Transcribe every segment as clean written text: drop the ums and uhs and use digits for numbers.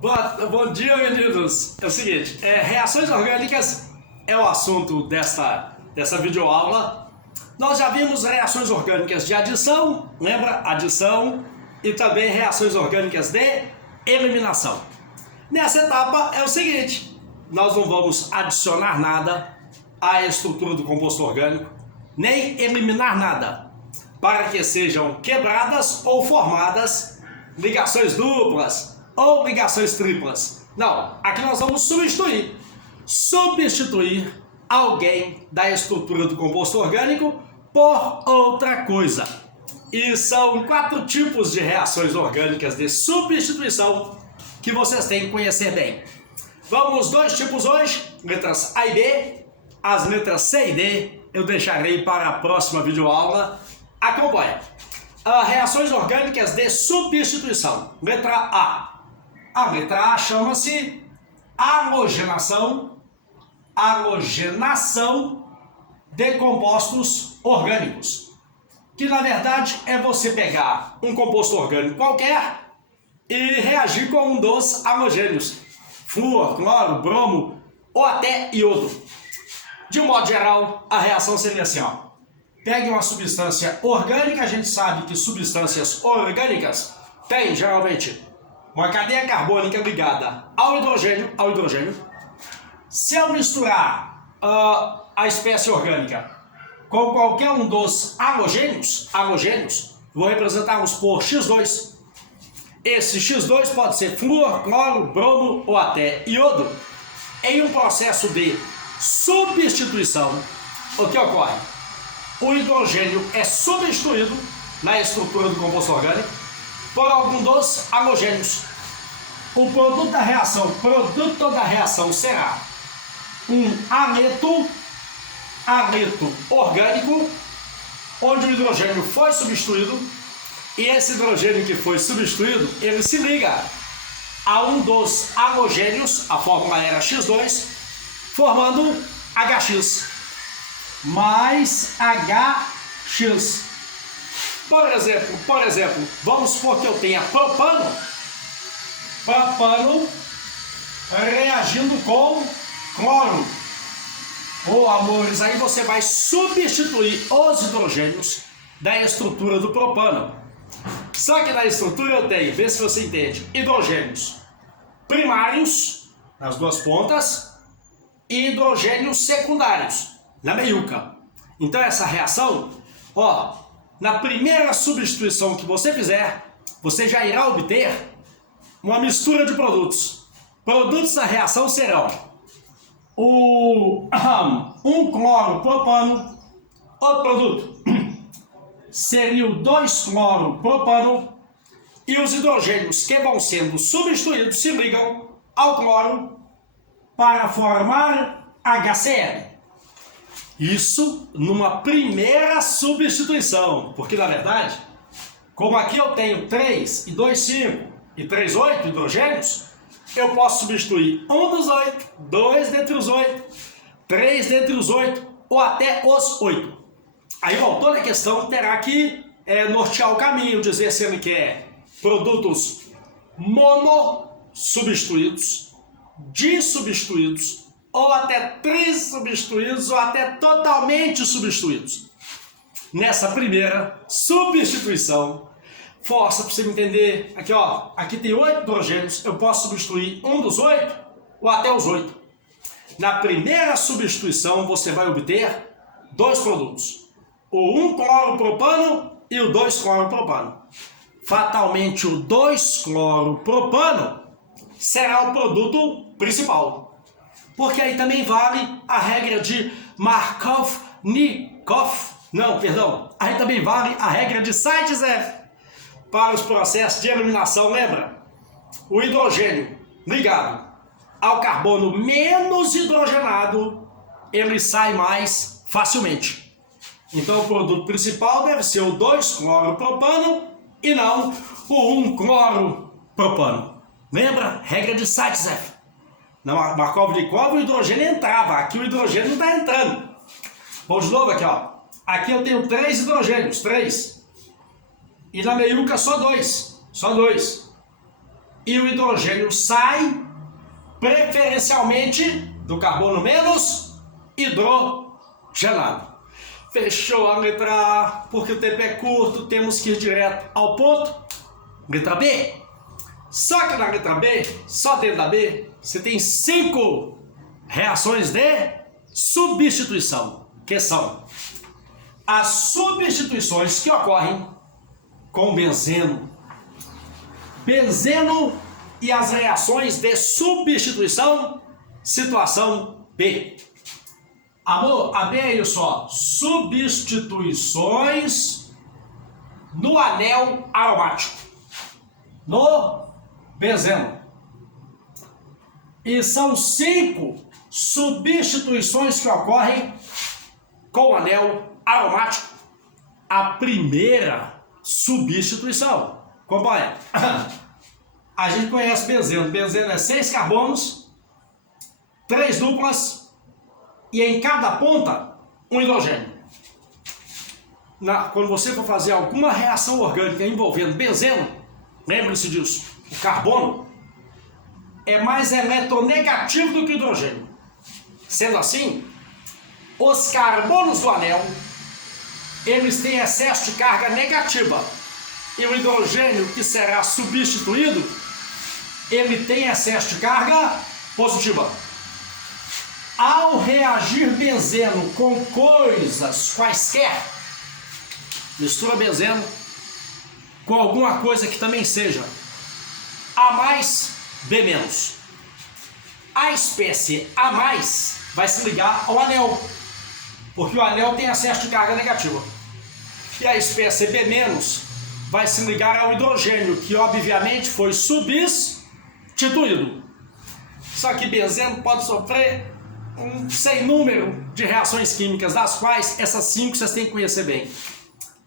Bom dia, meninos. É o seguinte, reações orgânicas é o assunto dessa videoaula. Nós já vimos reações orgânicas de adição, lembra? Adição e também reações orgânicas de eliminação. Nessa etapa é o seguinte, nós não vamos adicionar nada à estrutura do composto orgânico, nem eliminar nada, para que sejam quebradas ou formadas ligações duplas ou ligações triplas. Não, aqui nós vamos substituir alguém da estrutura do composto orgânico por outra coisa. E são 4 tipos de reações orgânicas de substituição que vocês têm que conhecer bem. Vamos 2 tipos hoje, letras A e B. As letras C e D eu deixarei para a próxima videoaula. Acompanhe. Reações orgânicas de substituição. Letra A. A letra A chama-se halogenação de compostos orgânicos. Que na verdade é você pegar um composto orgânico qualquer e reagir com um dos halogênios. Flúor, cloro, bromo ou até iodo. De um modo geral, a reação seria assim, ó. Pegue uma substância orgânica, a gente sabe que substâncias orgânicas têm geralmente uma cadeia carbônica ligada ao hidrogênio. Se eu misturar a espécie orgânica com qualquer um dos halogênios, vou representá-los por X2. Esse X2 pode ser flúor, cloro, bromo ou até iodo. Em um processo de substituição, o que ocorre? O hidrogênio é substituído na estrutura do composto orgânico por algum dos halogênios. O produto da reação será um haleto orgânico, onde o hidrogênio foi substituído, e esse hidrogênio que foi substituído, ele se liga a um dos halogênios, a fórmula era X2, formando HX mais HX. Por exemplo, vamos supor que eu tenha propano reagindo com cloro. Amores, aí você vai substituir os hidrogênios da estrutura do propano. Só que na estrutura eu tenho, vê se você entende, hidrogênios primários nas duas pontas e hidrogênios secundários na meiuca. Então essa reação, na primeira substituição que você fizer, você já irá obter uma mistura de produtos. Produtos da reação serão um cloro-propano. Outro produto seria o 2-cloro-propano. E os hidrogênios que vão sendo substituídos se ligam ao cloro para formar HCl. Isso numa primeira substituição, porque na verdade, como aqui eu tenho 3 e 2, 5 e 3, 8 hidrogênios, eu posso substituir um dos 8, 2 dentre os 8, 3 dentre os 8 ou até os 8. Aí o autor da questão terá que nortear o caminho, dizer se ele quer produtos monossubstituídos, dissubstituídos, ou até trissubstituídos, ou até totalmente substituídos. Nessa primeira substituição, força para você me entender, aqui tem 8 hidrogênios, eu posso substituir um dos 8 ou até os 8. Na primeira substituição você vai obter 2 produtos, o 1-cloro-propano e o 2-cloro-propano. Fatalmente o 2-cloro-propano será o produto principal. Porque aí também vale a regra de Markov-Nikov. Aí também vale a regra de Zaitsev para os processos de eliminação, lembra? O hidrogênio ligado ao carbono menos hidrogenado, ele sai mais facilmente. Então o produto principal deve ser o 2-cloro-propano e não o 1-cloro-propano. Lembra? Regra de Zaitsev. Na Markov-Nikov o hidrogênio entrava, aqui o hidrogênio não está entrando. Vamos de novo aqui, Aqui eu tenho 3 hidrogênios, 3. E na meiuca só 2. e o hidrogênio sai preferencialmente do carbono menos hidrogenado. Fechou a letra A, porque o tempo é curto, temos que ir direto ao ponto. Letra B. Só que na letra B, só dentro da B, você tem 5 reações de substituição, que são as substituições que ocorrem com benzeno. Benzeno e as reações de substituição, situação B. Amor, a B é isso, ó. Substituições no anel aromático, no benzeno. E são 5 substituições que ocorrem com o anel aromático. A primeira substituição, como é? A gente conhece benzeno. Benzeno é 6 carbonos, 3 duplas e em cada ponta um hidrogênio. Quando você for fazer alguma reação orgânica envolvendo benzeno, lembre-se disso, o carbono é mais eletronegativo do que o hidrogênio. Sendo assim, os carbonos do anel, eles têm excesso de carga negativa. E o hidrogênio que será substituído, ele tem excesso de carga positiva. Ao reagir benzeno com coisas quaisquer, mistura benzeno com alguma coisa que também seja A mais, B menos. A espécie A mais vai se ligar ao anel, porque o anel tem excesso de carga negativa. E a espécie B menos vai se ligar ao hidrogênio, que obviamente foi substituído. Só que benzeno pode sofrer um sem número de reações químicas, das quais essas 5 vocês têm que conhecer bem.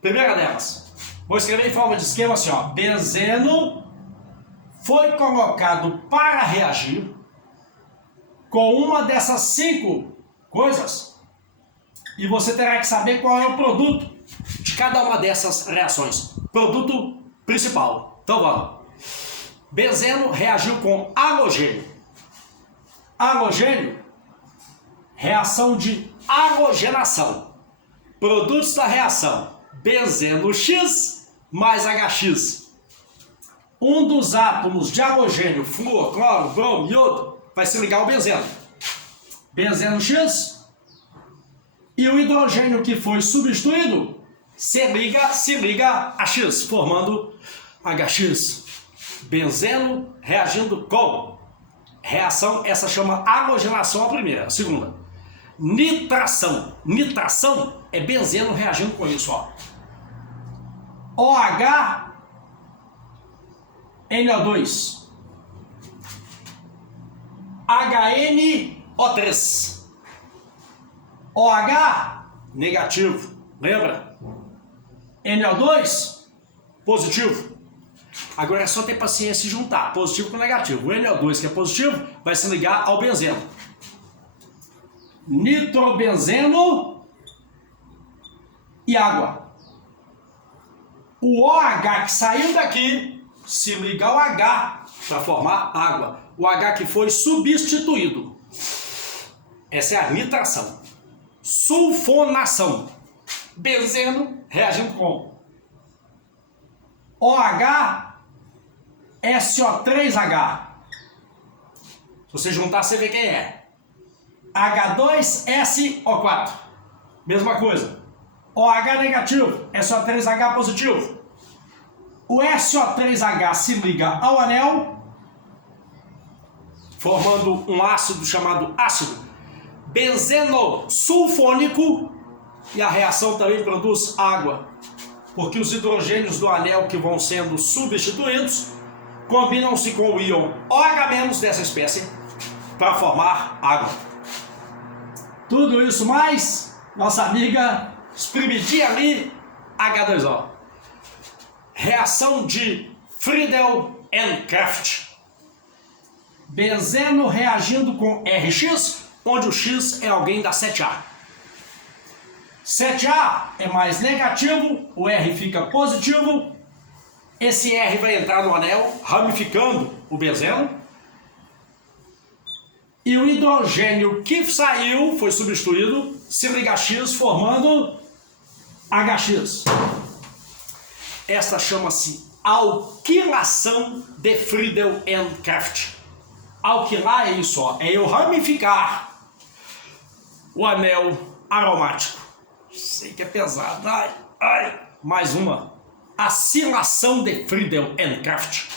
Primeira delas, vou escrever em forma de esquema assim, ó. Benzeno foi colocado para reagir com uma dessas 5 coisas e você terá que saber qual é o produto de cada uma dessas reações. Produto principal. Então vamos. Benzeno reagiu com halogênio. Halogênio, reação de halogenação. Produtos da reação: benzeno X mais HX. Um dos átomos de halogênio, flúor, cloro, bromo, iodo, vai se ligar ao benzeno. Benzeno X. E o hidrogênio que foi substituído se liga a X, formando HX. Benzeno reagindo com reação, essa chama halogenação a primeira. A segunda, nitração. Nitração é benzeno reagindo com isso, ó. OH NO2 HNO3. OH negativo, lembra? NO2 positivo. Agora é só ter paciência e juntar positivo com negativo. O NO2, que é positivo, vai se ligar ao benzeno. Nitrobenzeno e água. O OH que saiu daqui se liga ao H para formar água. O H que foi substituído. Essa é a nitração. Sulfonação. Benzeno reagindo com OH SO3H. Se você juntar, você vê quem é. H2SO4. Mesma coisa. OH negativo, SO3H positivo. O SO3H se liga ao anel, formando um ácido chamado ácido benzeno sulfônico, e a reação também produz água, porque os hidrogênios do anel que vão sendo substituídos combinam-se com o íon OH- dessa espécie para formar água. Tudo isso mais nossa amiga espremidinha ali, H2O. Reação de Friedel and Crafts. Benzeno reagindo com RX, onde o X é alguém da 7A. 7A é mais negativo, o R fica positivo, esse R vai entrar no anel, ramificando o benzeno. E o hidrogênio que saiu, foi substituído, se liga a X, formando HX. Esta chama-se alquilação de Friedel and Crafts. Alquilar é isso, ó, é eu ramificar o anel aromático. Sei que é pesado. Mais uma. Acilação de Friedel and Crafts,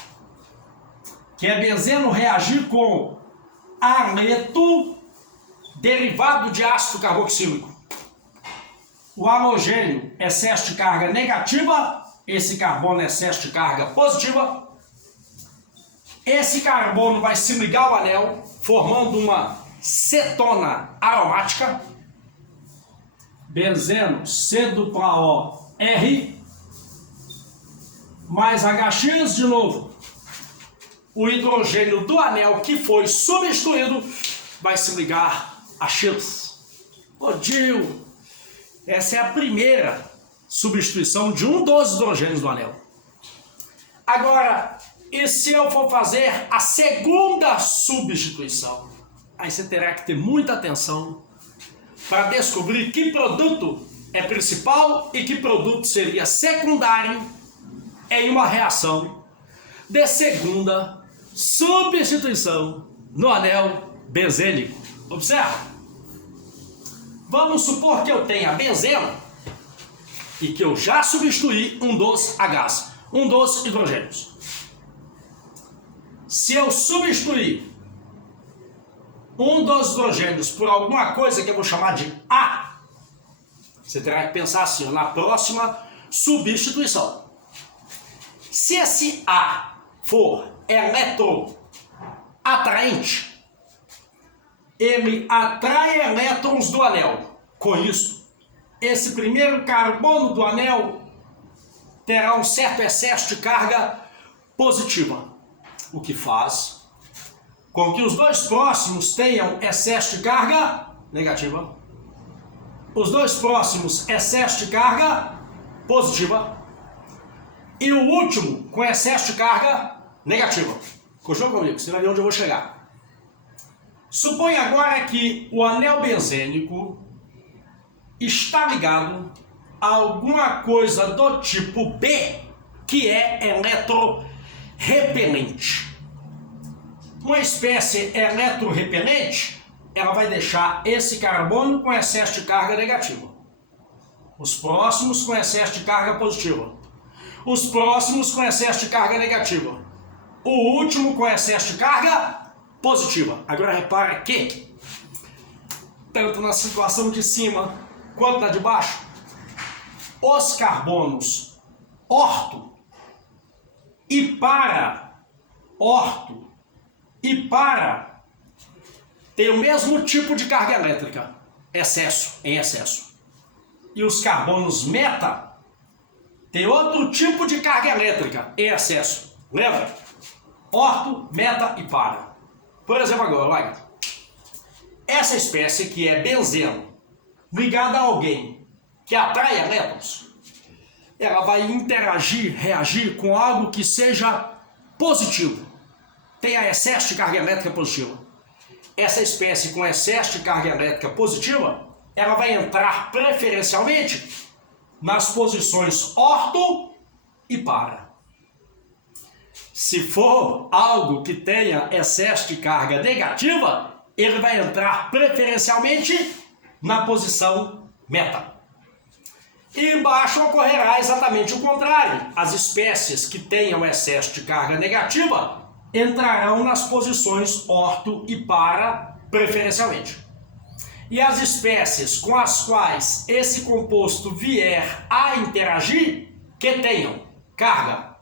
que é benzeno reagir com haleto derivado de ácido carboxílico. O halogênio, excesso de carga negativa, esse carbono é excesso de carga positiva. Esse carbono vai se ligar ao anel, formando uma cetona aromática. Benzeno C-O-R mais HX de novo. O hidrogênio do anel que foi substituído vai se ligar a X. Ô Gil, essa é a primeira substituição de um dos hidrogênios do anel. Agora, e se eu for fazer a segunda substituição? Aí você terá que ter muita atenção para descobrir que produto é principal e que produto seria secundário em uma reação de segunda substituição no anel benzênico. Observa. Vamos supor que eu tenha benzeno e que eu já substituí um dos Hs, um dos hidrogênios. Se eu substituir um dos hidrogênios por alguma coisa que eu vou chamar de A, você terá que pensar assim, na próxima substituição. Se esse A for eletroatraente, ele atrai elétrons do anel. Com isso, esse primeiro carbono do anel terá um certo excesso de carga positiva, o que faz com que os dois próximos tenham excesso de carga negativa, os dois próximos excesso de carga positiva e o último com excesso de carga negativa. Continua comigo, você vai ver onde eu vou chegar. Suponha agora que o anel benzênico está ligado a alguma coisa do tipo B, que é eletrorrepelente. Uma espécie eletrorrepelente, ela vai deixar esse carbono com excesso de carga negativa, os próximos com excesso de carga positiva, os próximos com excesso de carga negativa, o último com excesso de carga positiva. Agora repara que, tanto na situação de cima quanto na de baixo, os carbonos orto e para tem o mesmo tipo de carga elétrica, em excesso. E os carbonos meta tem outro tipo de carga elétrica em excesso. Lembra? Orto, meta e para. Por exemplo agora, olha. Essa espécie que é benzeno ligada a alguém que atrai elétrons, ela vai reagir com algo que seja positivo, tenha excesso de carga elétrica positiva. Essa espécie com excesso de carga elétrica positiva, ela vai entrar preferencialmente nas posições orto e para. Se for algo que tenha excesso de carga negativa, ele vai entrar preferencialmente na posição meta. E embaixo ocorrerá exatamente o contrário. As espécies que tenham excesso de carga negativa entrarão nas posições orto e para preferencialmente. E as espécies com as quais esse composto vier a interagir, que tenham carga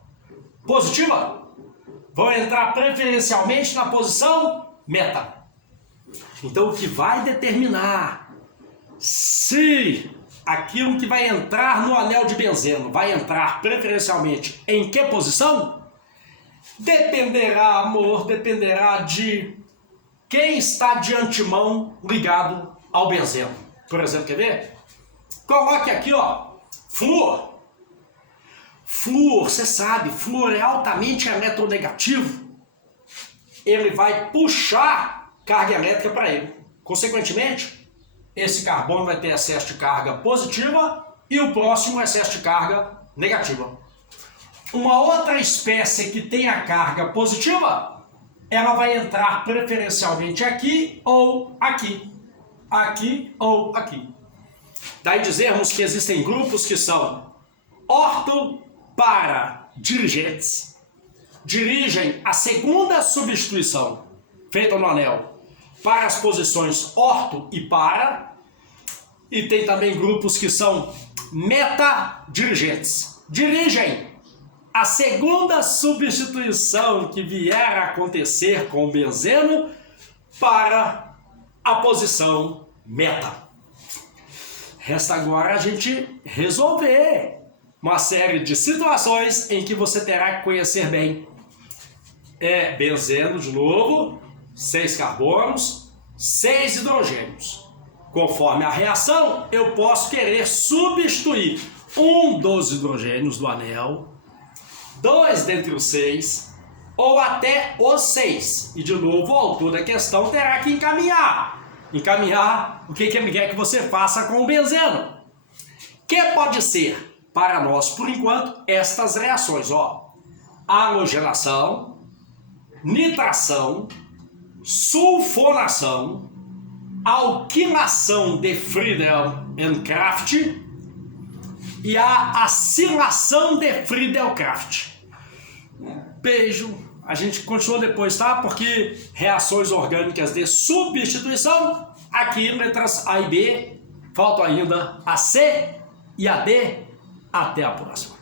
positiva, vão entrar preferencialmente na posição meta. Então o que vai determinar se aquilo que vai entrar no anel de benzeno vai entrar preferencialmente em que posição? Dependerá, amor, dependerá de quem está de antemão ligado ao benzeno. Por exemplo, quer ver? Coloque aqui, ó, flúor. Flúor, você sabe, flúor é altamente eletronegativo. Ele vai puxar carga elétrica para ele. Consequentemente, esse carbono vai ter excesso de carga positiva e o próximo excesso de carga negativa. Uma outra espécie que tem a carga positiva, ela vai entrar preferencialmente aqui ou aqui. Aqui ou aqui. Daí dizermos que existem grupos que são orto-para-dirigentes. Dirigem a segunda substituição feita no anel para as posições orto e para. E tem também grupos que são meta-dirigentes. Dirigem a segunda substituição que vier a acontecer com o benzeno para a posição meta. Resta agora a gente resolver uma série de situações em que você terá que conhecer bem. Benzeno de novo, 6 carbonos, 6 hidrogênios. Conforme a reação, eu posso querer substituir um dos hidrogênios do anel, 2 dentre os 6, ou até os 6. E de novo, o autor da questão terá que encaminhar o que ele quer que você faça com o benzeno. Que pode ser, para nós, por enquanto, estas reações. Halogenação, nitração, sulfonação, alquilação de Friedel-Crafts e a acilação de Friedel-Crafts. Beijo. A gente continua depois, tá? Porque reações orgânicas de substituição, aqui letras A e B, faltam ainda a C e a D. Até a próxima.